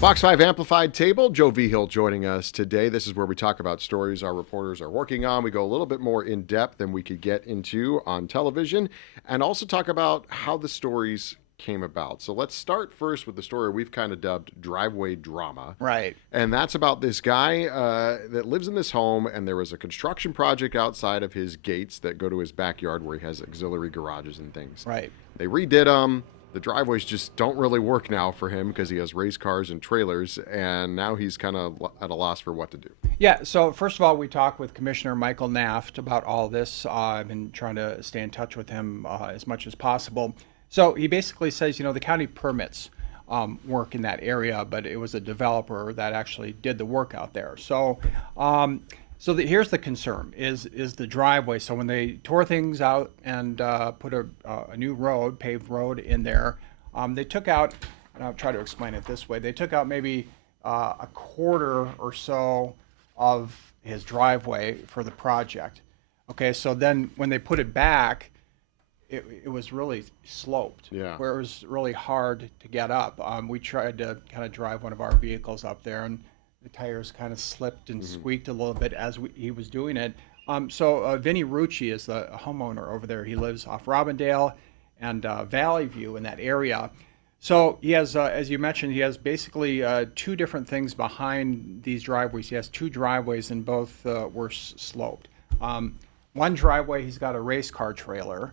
Fox 5 Amplified Table, Joe Vigil joining us today. This is where we talk about stories our reporters are working on. We go a little bit more in depth than we could get into on television and also talk about how the stories came about. So let's start first with the story we've kind of dubbed Driveway Drama. Right. And that's about this guy that lives in this home, and there was a construction project outside of his gates that go to his backyard where he has auxiliary garages and things. Right. They redid them. The driveways just don't really work now for him because he has race cars and trailers, and now he's kind of at a loss for what to do. Yeah. So first of all, we talked with Commissioner Michael Naft about all this. I've been trying to stay in touch with him as much as possible. So he basically says, the county permits work in that area, but it was a developer that actually did the work out there. So, here's the concern: is the driveway. So when they tore things out and put a new road, paved road in there, they took out, and I'll try to explain it this way: they took out maybe a quarter or so of his driveway for the project. Okay, so then when they put it back, it was really sloped, Yeah. where it was really hard to get up. We tried to kind of drive one of our vehicles up there, and the tires kind of slipped and squeaked a little bit as he was doing it. Vinny Rucci is the homeowner over there. He lives off Robindale and Valley View in that area. So he has, as you mentioned, he has basically two different things behind these driveways. He has two driveways, and both were sloped. One driveway, he's got a race car trailer.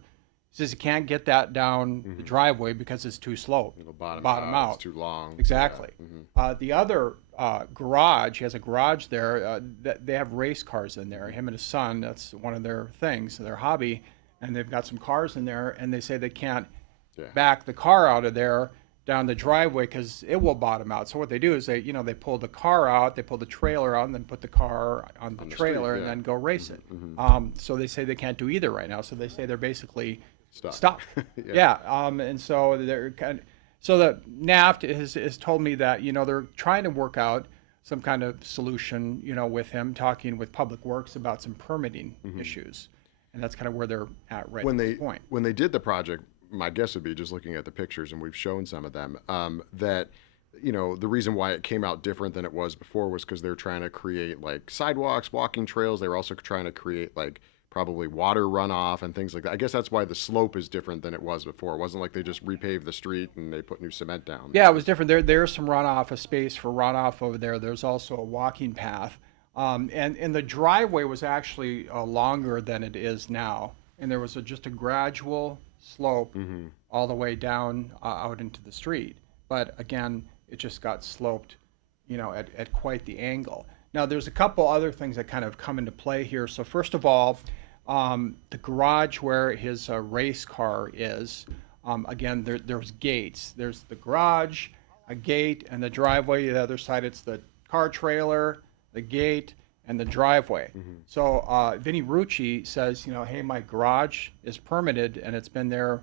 He says he can't get that down the driveway because it's too sloped. It'll bottom out. It's too long. Exactly. Yeah. The other garage, he has a garage there. That they have race cars in there. Him and his son, that's one of their things, their hobby. And they've got some cars in there, and they say they can't back the car out of there down the driveway because it will bottom out. So what they do is they pull the car out, they pull the trailer out, and then put the car on the trailer and then go race it. So they say they can't do either right now. So they say they're basically stuck. Yeah. And so they're so the NAFT has told me that they're trying to work out some kind of solution with him, talking with Public Works about some permitting issues, and that's kind of where they're at right at this point. When they did the project, my guess would be, just looking at the pictures, and we've shown some of them, that the reason why it came out different than it was before was because they're trying to create like sidewalks, walking trails. They were also trying to create like probably water runoff and things like that. I guess that's why the slope is different than it was before. It wasn't like they just repaved the street and they put new cement down. Yeah, it was different. There's some runoff, a space for runoff over there. There's also a walking path. And the driveway was actually longer than it is now. And there was just a gradual slope all the way down out into the street. But again, it just got sloped, at quite the angle. Now, there's a couple other things that kind of come into play here. So first of all, the garage where his race car is, again, there's gates. There's the garage, a gate, and the driveway. The other side, it's the car trailer, the gate, and the driveway. So Vinny Rucci says, hey, my garage is permitted, and it's been there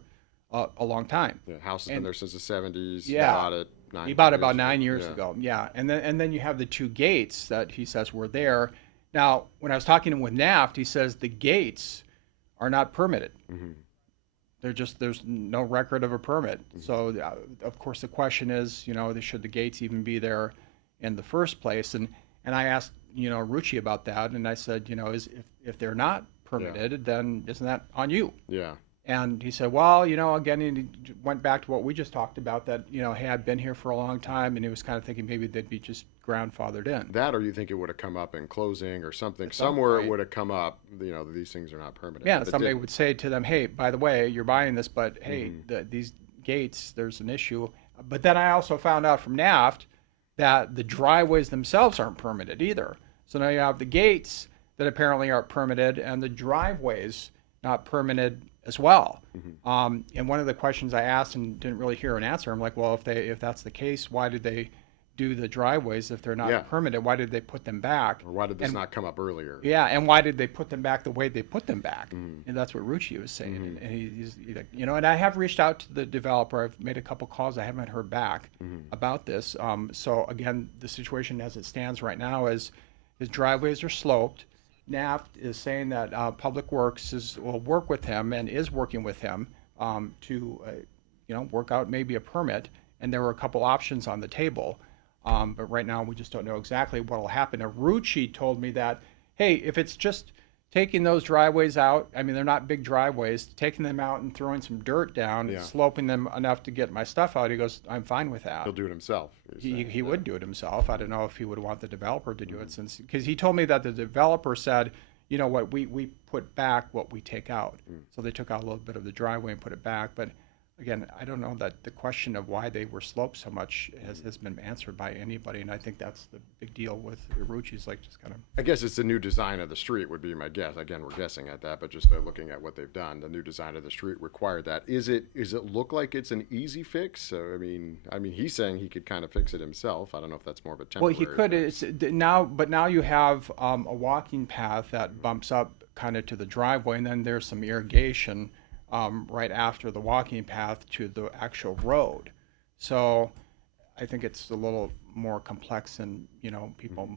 a long time. The house has been there since the 70s. Yeah. He bought it about 9 years ago. Yeah. And then you have the two gates that he says were there. Now, when I was talking to him with NAFT, he says the gates are not permitted. There's no record of a permit. So, of course, the question is, should the gates even be there in the first place? And I asked, Rucci about that, and I said, if they're not permitted, then isn't that on you? Yeah. And he said, well, again, he went back to what we just talked about, that, hey, I've been here for a long time, and he was kind of thinking maybe they'd be just grandfathered in. That, or you think it would have come up in closing or something, somewhere it would have come up, these things are not permanent. Yeah, somebody would say to them, hey, by the way, you're buying this, but hey, these gates, there's an issue. But then I also found out from NAFT that the driveways themselves aren't permitted either. So now you have the gates that apparently aren't permitted, and the driveways not permitted as well. And one of the questions I asked and didn't really hear an answer, I'm like, well, if that's the case, why did they do the driveways if they're not permitted? Why did they put them back? Or why did this not come up earlier? Yeah, and why did they put them back the way they put them back? And that's what Rucci was saying. And he's like, and I have reached out to the developer. I've made a couple calls. I haven't heard back about this. So again, the situation as it stands right now is his driveways are sloped. NAFT is saying that Public Works will work with him and is working with him to, work out maybe a permit. And there were a couple options on the table. But right now, we just don't know exactly what will happen. Arucci told me that, hey, if it's just taking those driveways out, I mean, they're not big driveways, taking them out and throwing some dirt down, Yeah. sloping them enough to get my stuff out, he goes, I'm fine with that. He'll do it himself. He's saying. He Yeah. would do it himself. I don't know if he would want the developer to do it, since, because he told me that the developer said, you know what, we put back what we take out. So they took out a little bit of the driveway and put it back. But again, I don't know that the question of why they were sloped so much has been answered by anybody. And I think that's the big deal with Uruchi's, like, just kind of. I guess it's the new design of the street would be my guess. Again, we're guessing at that, but just by looking at what they've done, the new design of the street required that. Is it look like it's an easy fix? So I mean, he's saying he could kind of fix it himself. I don't know if that's more of a Well, temporary. he could. fix. It's now, but now you have a walking path that bumps up kind of to the driveway, and then there's some irrigation right after the walking path to the actual road. So I think it's a little more complex than, you know, people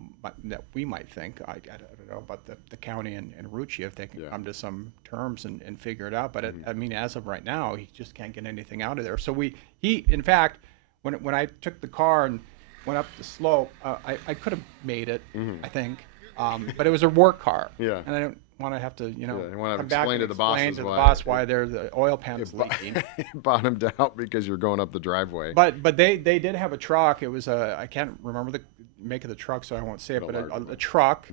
that we might think. I don't know about the county and Rucci, if they can Yeah. come to some terms and figure it out. But I mean, as of right now, he just can't get anything out of there. So he in fact, when I took the car and went up the slope, I could have made it, I think, but it was a work car. Yeah. And I don't want to have to, you know, Yeah, you wanna come back explain and to the bosses explain to the why boss why the oil pan is bo- leaking. bottomed out because you're going up the driveway. But they did have a truck. It was a, I can't remember the make of the truck, so I won't say it. A But larger a truck,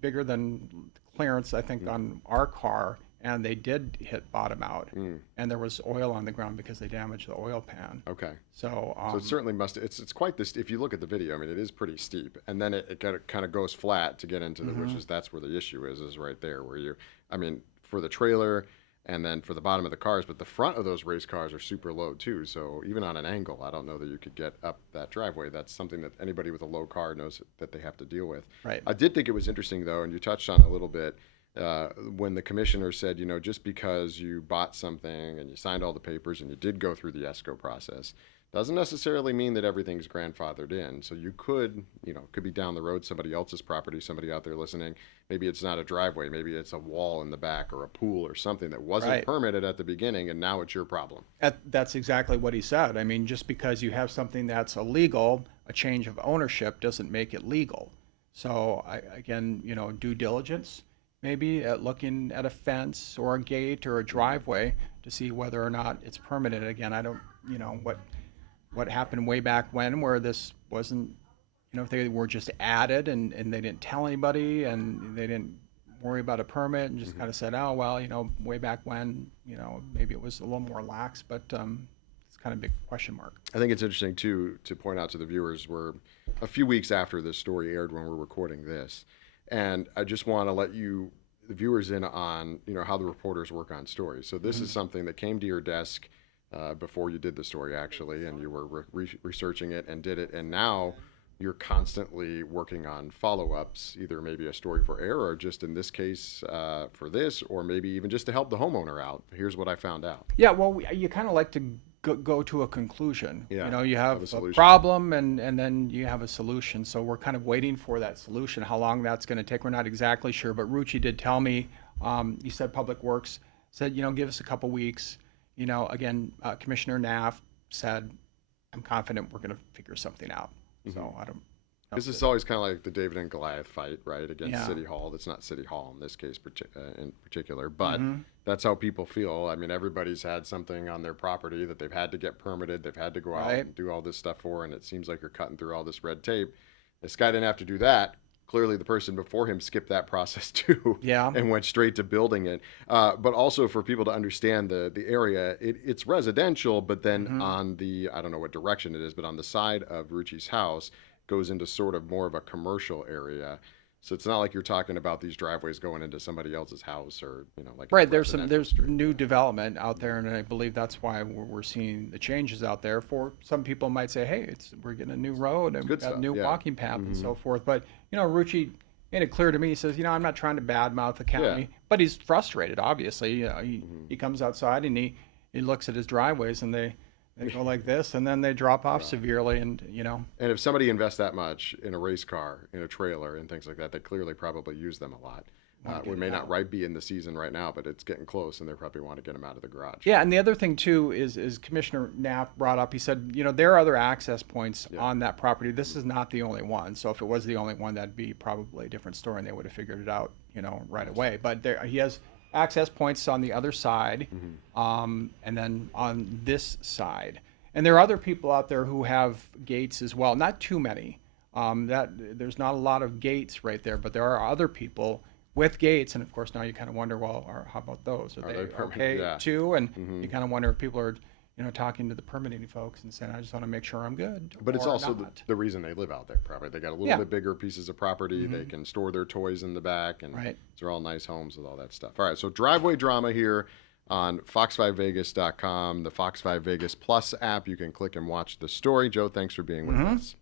bigger than clearance, I think, on our car, and they did hit bottom out, and there was oil on the ground because they damaged the oil pan. Okay. So, So it certainly must. It's quite this. If you look at the video, I mean, it is pretty steep, and then it kind of goes flat to get into the, which is that's where the issue is right there, where you. I mean, for the trailer, and then for the bottom of the cars, but the front of those race cars are super low too. So even on an angle, I don't know that you could get up that driveway. That's something that anybody with a low car knows that they have to deal with. Right. I did think it was interesting though, and you touched on it a little bit. When the commissioner said, you know, just because you bought something and you signed all the papers and you did go through the ESCO process, doesn't necessarily mean that everything's grandfathered in. So you could, you know, could be down the road, somebody else's property, somebody out there listening. Maybe it's not a driveway, maybe it's a wall in the back or a pool or something that wasn't Right. permitted at the beginning, and now it's your problem. that's exactly what he said. I mean, just because you have something that's illegal, a change of ownership doesn't make it legal. So again, you know, due diligence, maybe at looking at a fence or a gate or a driveway to see whether or not it's permitted. Again, I don't, you know, what happened way back when, where this wasn't, you know, if they were just added and they didn't tell anybody and they didn't worry about a permit and just kind of said, oh, well, you know, way back when, you know, maybe it was a little more lax, but it's kind of a big question mark. I think it's interesting too to point out to the viewers we're a few weeks after this story aired when we're recording this, and I just want to let the viewers in on, you know, how the reporters work on stories. So this is something that came to your desk before you did the story actually, and you were researching it and did it, and now you're constantly working on follow-ups, either maybe a story for air or just in this case for this, or maybe even just to help the homeowner out. Here's what I found out. Yeah, well, you kind of like to go to a conclusion. Yeah, You know, you have have a a solution. problem and then you have a solution. So we're kind of waiting for that solution. How long that's going to take, we're not exactly sure. But Rucci did tell me, he said Public Works said, you know, give us a couple weeks. You know, again, Commissioner Knapp said, I'm confident we're going to figure something out. So I don't know. This is always kind of like the David and Goliath fight, right, against Yeah. City Hall. That's not City Hall in this case in particular, but that's how people feel. I mean, everybody's had something on their property that they've had to get permitted, they've had to go out Right. and do all this stuff for, and it seems like you're cutting through all this red tape. This guy didn't have to do that. Clearly, the person before him skipped that process too, Yeah. and went straight to building it. But also for people to understand the area, it's residential, but then on the, I don't know what direction it is, but on the side of Rucci's house, goes into sort of more of a commercial area. So it's not like you're talking about these driveways going into somebody else's house or, you know, like Right, a there's residential street. new development out there, and I believe that's why we're seeing the changes out there. For some people might say, hey, we're getting a new road and we've good got a stuff, new yeah. walking path and so forth. But you know, Rucci made it clear to me. He says, you know, I'm not trying to badmouth the county, but he's frustrated. Obviously, you know, he comes outside and he looks at his driveways and they go like this, and then they drop off severely, and you know. And if somebody invests that much in a race car, in a trailer, and things like that, they clearly probably use them a lot. want to We get may it not out. be in the season right now, but it's getting close, and they probably want to get them out of the garage. Yeah, and the other thing too is Commissioner Knapp brought up. He said, there are other access points Yeah. on that property. This is not the only one. So if it was the only one, that'd be probably a different story, and they would have figured it out, right away. But he has access points on the other side, and then on this side. And there are other people out there who have gates as well. Not too many. That there's not a lot of gates right there, but there are other people with gates, and of course now you kind of wonder, well, how about those? Are they permanent? okay Yeah. too? And you kind of wonder if people are, talking to the permitting folks and saying, I just want to make sure I'm good. But it's or also not. the reason they live out there, probably. They got a little Yeah. bit bigger pieces of property. They can store their toys in the back, and Right. they're all nice homes with all that stuff. All right, so driveway drama here on fox5vegas.com, the Fox 5 Vegas Plus app. You can click and watch the story. Joe, thanks for being with us.